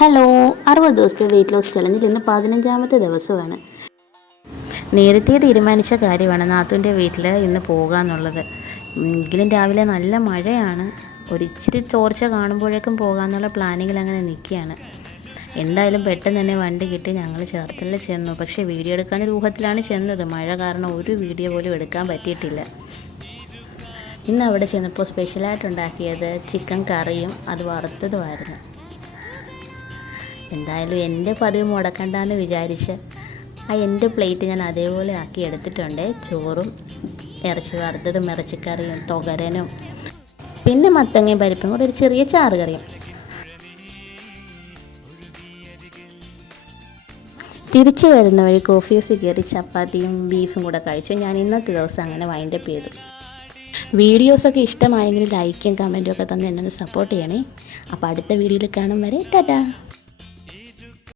Hello, 60 ദിവസത്തെ weight loss ചലഞ്ചിൽ ഇന്ന് 15ാമത്തെ ദിവസമാണ്. നേരത്തെ തീരുമാനിച്ച കാര്യമാണ് നാത്തൂൻ്റെ വീട്ടിൽ ഇന്ന് പോകാമെന്നുള്ളത്. എങ്കിലും രാവിലെ നല്ല മഴയാണ്. ഒരിച്ചിരി ചോർച്ച കാണുമ്പോഴേക്കും പോകാമെന്നുള്ള പ്ലാനിങ്ങിൽ അങ്ങനെ നിൽക്കുകയാണ്. എന്തായാലും പെട്ടെന്ന് തന്നെ വണ്ടി കിട്ടി ഞങ്ങൾ ചേർത്തല ചെന്നു. പക്ഷേ വീഡിയോ എടുക്കാൻ രൂപത്തിലാണ് ചെന്നത്. മഴ കാരണം ഒരു വീഡിയോ പോലും എടുക്കാൻ പറ്റിയിട്ടില്ല. ഇന്ന് അവിടെ ചെന്നപ്പോൾ സ്പെഷ്യലായിട്ടുണ്ടാക്കിയത് ചിക്കൻ കറിയും അത് വറുത്തതുമായിരുന്നു. എന്തായാലും എൻ്റെ പതിവ് മുടക്കണ്ടെന്ന് വിചാരിച്ച് എൻ്റെ പ്ലേറ്റ് ഞാൻ അതേപോലെ ആക്കി എടുത്തിട്ടുണ്ട്. ചോറും ഇറച്ചി വറുത്തതും ഇറച്ചിക്കറിയും തോരനും പിന്നെ മത്തങ്ങയും പരിപ്പും കൂടെ ഒരു ചെറിയ ചാറ് കറിയും. തിരിച്ചു വരുന്ന വഴി കോഫി ഹൗസിൽ കയറി ചപ്പാത്തിയും ബീഫും കൂടെ കഴിച്ചു. ഞാൻ ഇന്നത്തെ ദിവസം അങ്ങനെ വൈൻഡപ്പ് ചെയ്തു. വീഡിയോസൊക്കെ ഇഷ്ടമായെങ്കിൽ ലൈക്കും കമൻറ്റും ഒക്കെ തന്നെ എന്നെ സപ്പോർട്ട് ചെയ്യണേ. അപ്പോൾ അടുത്ത വീഡിയോയിൽ കാണും വരെ ടാറ്റാ.